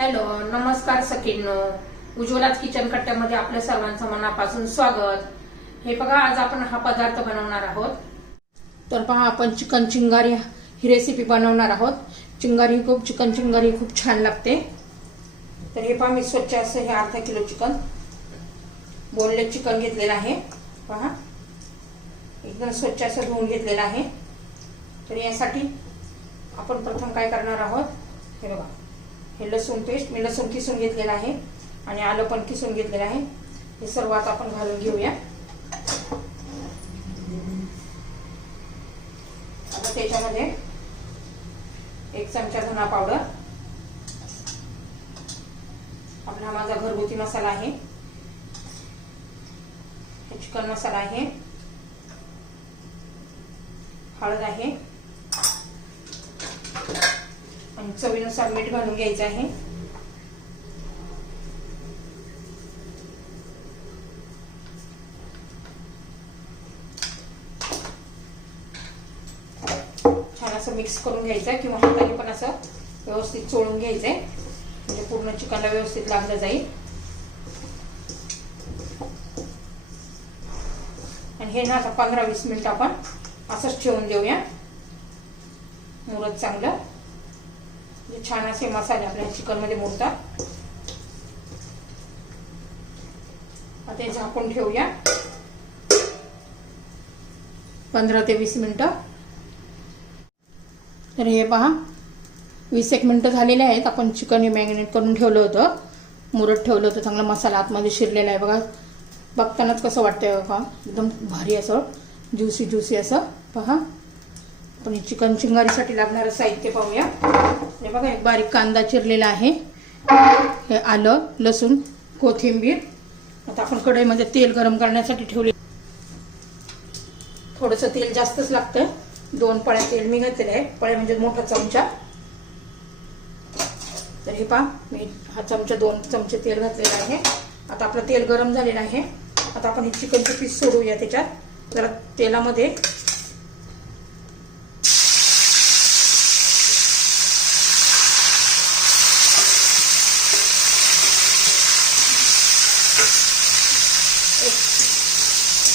Hello नमस्कार सखींनो. उज्ज्वलाच kitchen कट्ट्यामध्ये आपल्या सर्वांचं मनापासून स्वागत. हे बघा आज आपण हा पदार्थ बनवणार आहोत. तर पहा आपण चिकन चिंगारी ही रेसिपी बनवणार आहोत. चिंगारी खूप चिकन चिंगारी खूप छान लागते. तर हे पहा मी स्वच्छ असं हे अर्धा किलो चिकन बोलले चिकन घेतलेलं आहे. पहा एकदम स्वच्छ असं धुवून घेतलेलं आहे. तर यासाठी आपण प्रथम काय करणार आहोत? हे बघा. हे लसूण पेस्ट मी लसूण किसून घेतलेलं आहे आणि आलं पण किसून घेतलेलं आहे. हे सर्व आता आपण घालून घेऊया. आता त्याच्यामध्ये एक चमचा धना पावडर. आपला माझा घरगुती मसाला आहे. चिकन मसाला आहे. हळद आहे आणि चवीनुसार मीठ घालून घ्यायचं आहे. छान असं मिक्स करून घ्यायचं किंवा हाताने पण असं व्यवस्थित चोळून घ्यायचंय. म्हणजे पूर्ण चिकनला व्यवस्थित लागलं जाईल. आणि हे ना आता पंधरा वीस मिनिट आपण असंच ठेवून देऊया. मुरत चांगलं. म्हणजे छान असे मसाले आपल्या चिकनमध्ये मोडतात. मुरतात आता हे झाकून ठेवूया. पंधरा ते वीस मिनिटं. तर हे पहा वीस एक मिनटं झालेले आहेत. आपण चिकन हे मॅरिनेट करून ठेवलं होतं. मुरत ठेवलं होतं. चांगला मसाला आतमध्ये शिरलेला आहे. बघा बघतानाच कसं वाटतंय बघा. एकदम भारी असं ज्युसी ज्युसी असं. पहा. आपण चिकन चिंगारीसाठी लागणारं साहित्य पाहूया. हे बघा एक बारीक कांदा चिरलेला आहे. हे आलं लसूण कोथिंबीर. आता आपण कढईमध्ये तेल गरम करण्यासाठी ठेवले. थोडंसं तेल जास्तच लागतं दोन पळ्या तेल मी घेतलेलं आहे. पळ्या म्हणजे मोठा चमचा. तर हे पहा मी हा चमचा दोन चमचे तेल घातलेला आहे. आता आपलं तेल गरम झालेलं आहे. आता आपण हे चिकनचे पीस सोडूया त्याच्यात. जरा तेलामध्ये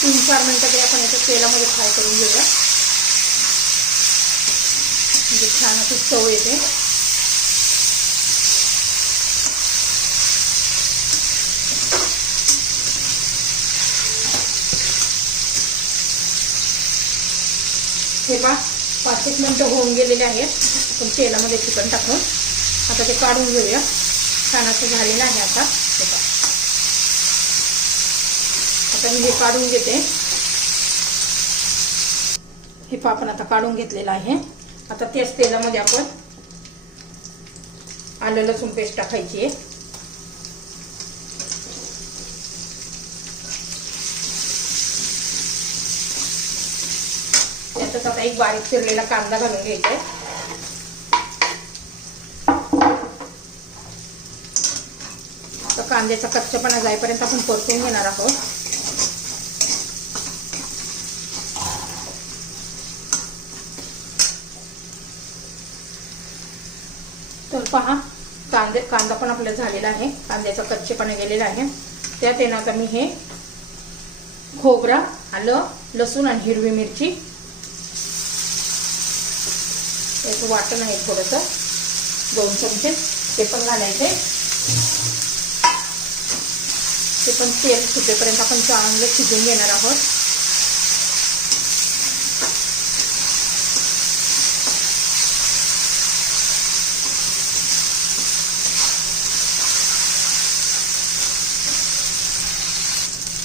तीन चार मिनटं तरी आपण याच्या तेलामध्ये फ्राय करून घेऊया. म्हणजे छान अशी चव येते. हे पा पाच एक मिनटं होऊन गेलेले आहेत. आपण तेलामध्ये चिकन टाकून. आता ते काढून घेऊया. छान असं झालेलं आहे आता. हे पहा. आता मी हे काढून घेते. हे पा आपण आता काढून घेतलेलं आहे. आता त्याच तेलामध्ये आपण आलं लसूण पेस्ट टाकायची आहे. त्याच्यात आता एक बारीक चिरलेला कांदा घालून घ्यायचा आहे. आता कांद्याचा कच्चापणा जाईपर्यंत आपण परतून घेणार आहोत. पहा कांदे कांदा पण आपला झालेला आहे. कांद्याचा कच्चेपणा गेलेला आहे. त्यात येणं मी हे खोबरा आलं लसूण आणि हिरवी मिरची. याचं वाटण आहे थोडंसं. दोन चमचे. ते पण घालायचे. ते पण तेल सुटेपर्यंत आपण चांगलं शिजून घेणार आहोत.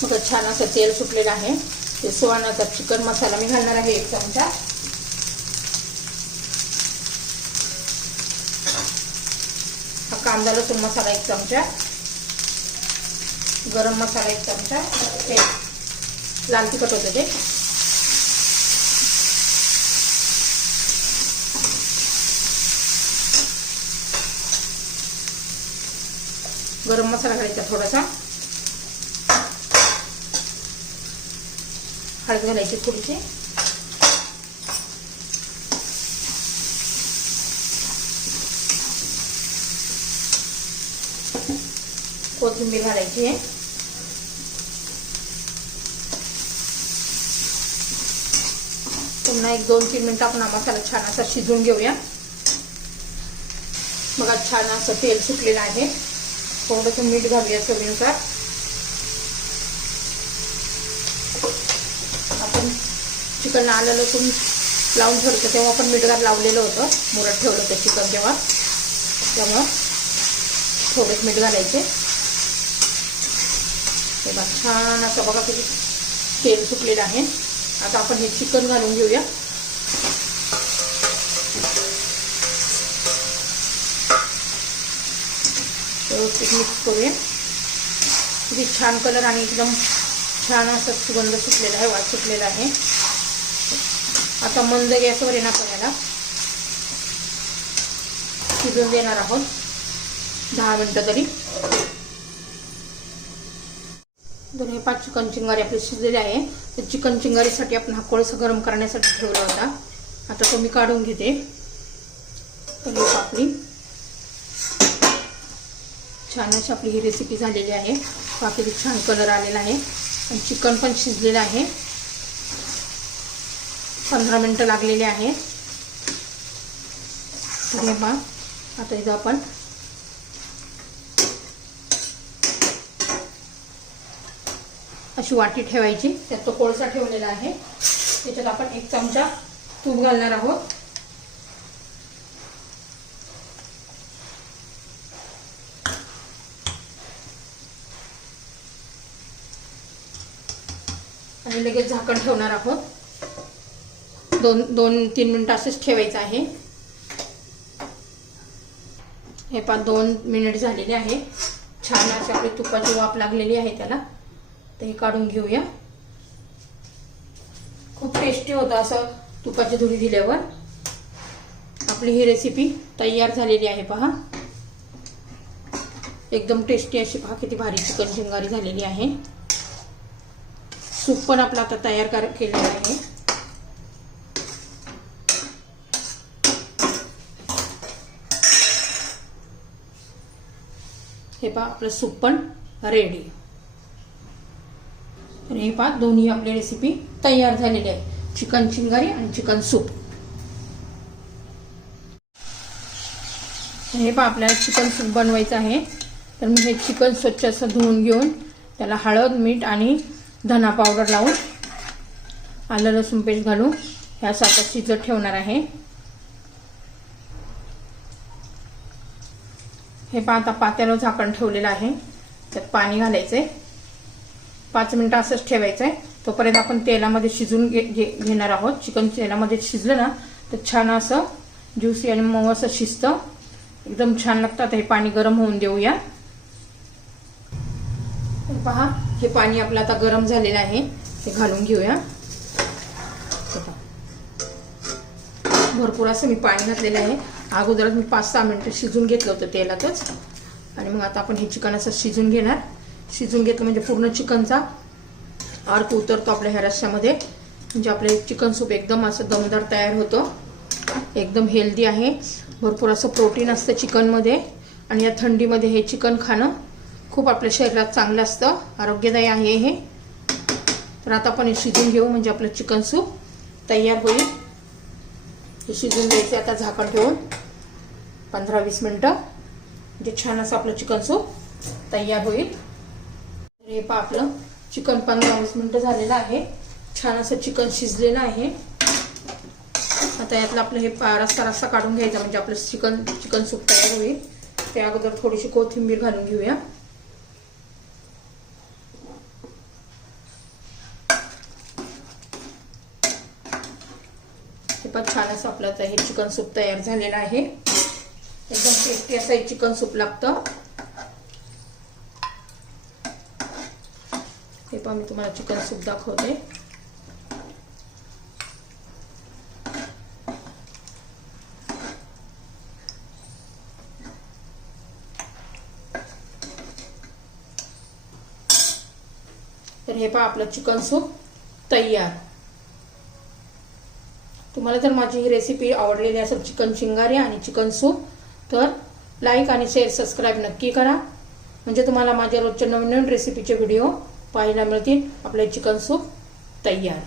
मग छान असं तेल सुटलेलं आहे. ते सुवानाचा चिकन मसाला मी घालणार आहे एक चमचा. हा कांदा लसूण मसाला एक चमचा. गरम मसाला एक चमचा. हे लाल तिखट होतं ते. गरम मसाला घालायचा थोडासा. हळद घालायची थोडीशी. कोथिंबीर घालायची आहे. पुन्हा एक दोन तीन मिनिट आपण हा मसाला छान असा शिजवून घेऊया. बघा छान असं तेल सुटलेलं आहे. थोडंसं मीठ घालूया चवीनुसार. चिकन आलं लसूण लावून ठेवलं तेव्हा आपण मिठगार लावलेलं होतं. मुरत ठेवलं होतं चिकन तेव्हा. त्यामुळं थोडेच मीठ घालायचे. तेव्हा छान असं बघा किती तेल सुटलेलं आहे. आता आपण हे चिकन घालून घेऊया. व्यवस्थित मिक्स करूया. किती छान कलर आणि एकदम छान असा सुगंध सुटलेला आहे वास सुटलेला आहे. आता मंद गॅसवर येणार आपण याला शिजून देणार आहोत. दहा मिनटं तरी. तर हे पाच चिकन चिंगारी आपली शिजलेली आहे. तर चिकन चिंगारीसाठी आपण हा कोळसा गरम करण्यासाठी ठेवला होता. आता तो मी काढून घेते. पहिली पापडी छान अशी आपली ही रेसिपी झालेली आहे. बाकी छान कलर आलेला आहे. आणि चिकन पण शिजलेलं आहे. पंधरा मिनटं लागलेले आहे हे पहा आता इथं आपण अशी वाटी ठेवायची. त्यात तो कोळसा ठेवलेला आहे. त्याच्यात आपण एक चमचा तूप घालणार आहोत. आणि लगेच झाकण ठेवणार आहोत. दोन दोन तीन मिनिटं असंच ठेवायचं आहे. हे पाच दोन मिनिट झालेले आहे. छान अशी आपली तुपाची वाफ लागलेली आहे त्याला. तर हे काढून घेऊया. खूप टेस्टी होतं असं तुपाची धुळी दिल्यावर. आपली ही रेसिपी तयार झालेली आहे पहा. एकदम टेस्टी अशी पहा किती भारी चिकन शिंगारी झालेली आहे. सूप पण आपला आता तयार कर केलेलं आहे. हे पहा आपलं सूप पण रेडी तर हे पहा दोन्ही आपली रेसिपी तयार झालेली आहे चिकन चिंगारी आणि चिकन सूप हे पहा आपल्याला चिकन सूप बनवायचं आहे. तर मी हे चिकन स्वच्छ असं धुवून घेऊन त्याला हळद मीठ आणि धना पावडर लावून आलं लसूण पेस्ट घालून ह्या सात शिजत ठेवणार आहे. हे पहा आता पात्याला झाकण ठेवलेलं आहे. त्यात पाणी घालायचंय. पाच मिनटं असंच ठेवायचं आहे तोपर्यंत आपण तेलामध्ये शिजून घे घे घेणार आहोत. चिकन तेलामध्ये शिजलं ना तर छान असं ज्युसी आणि मऊ असं शिजतं. एकदम छान लागतं. हे पाणी गरम होऊन देऊया. पहा हे पाणी आपलं आता गरम झालेलं आहे. ते घालून घेऊया. भरपूर असं मी पाणी घातलेलं आहे. अगोदरच मी पाच सहा मिनटं शिजून घेतलं होतं तेलातच. आणि मग आता आपण हे चिकन असं शिजून घेणार. शिजून घेतलं म्हणजे पूर्ण चिकनचा अर्क उतरतो आपल्या ह्या रस्स्यामध्ये म्हणजे आपलं चिकन सूप एकदम असं दमदार तयार होतं. एकदम हेल्दी आहे. भरपूर असं प्रोटीन असतं चिकनमध्ये. आणि या थंडीमध्ये हे चिकन खाणं खूप आपल्या शरीरात चांगलं असतं. आरोग्यदायी आहे हे. तर आता आपण हे शिजून घेऊ म्हणजे आपलं चिकन सूप तयार होईल. हे शिजून द्यायचे आता झाकण ठेवून. पंधरा वीस मिनटं. म्हणजे छान असं आपलं चिकन सूप तयार होईल. हे पहा आपलं चिकन पंधरा वीस मिनटं झालेलं आहे. छान असं चिकन शिजलेलं आहे. आता यातलं आपलं हे रस्ता रस्ता काढून घ्यायचा म्हणजे आपलं चिकन चिकन सूप तयार होईल. त्या अगोदर थोडीशी कोथिंबीर घालून घेऊया हे पण छान असं आपलं आता हे चिकन सूप तयार झालेलं आहे. एकदम टेस्टी असं हे चिकन सूप लागतं. हे पण मी तुम्हाला चिकन सूप दाखवते. तर हे पहा आपलं चिकन सूप तयार. तुम्हाला जर माझी ही रेसिपी आवडलेली असेल चिकन शिंगारी आणि चिकन सूप तर लाईक आणि शेअर सबस्क्राईब नक्की करा. म्हणजे तुम्हाला माझ्या रोजच्या नवीन नवीन रेसिपीचे व्हिडिओ पाहायला मिळतील. आपले चिकन सूप तयार.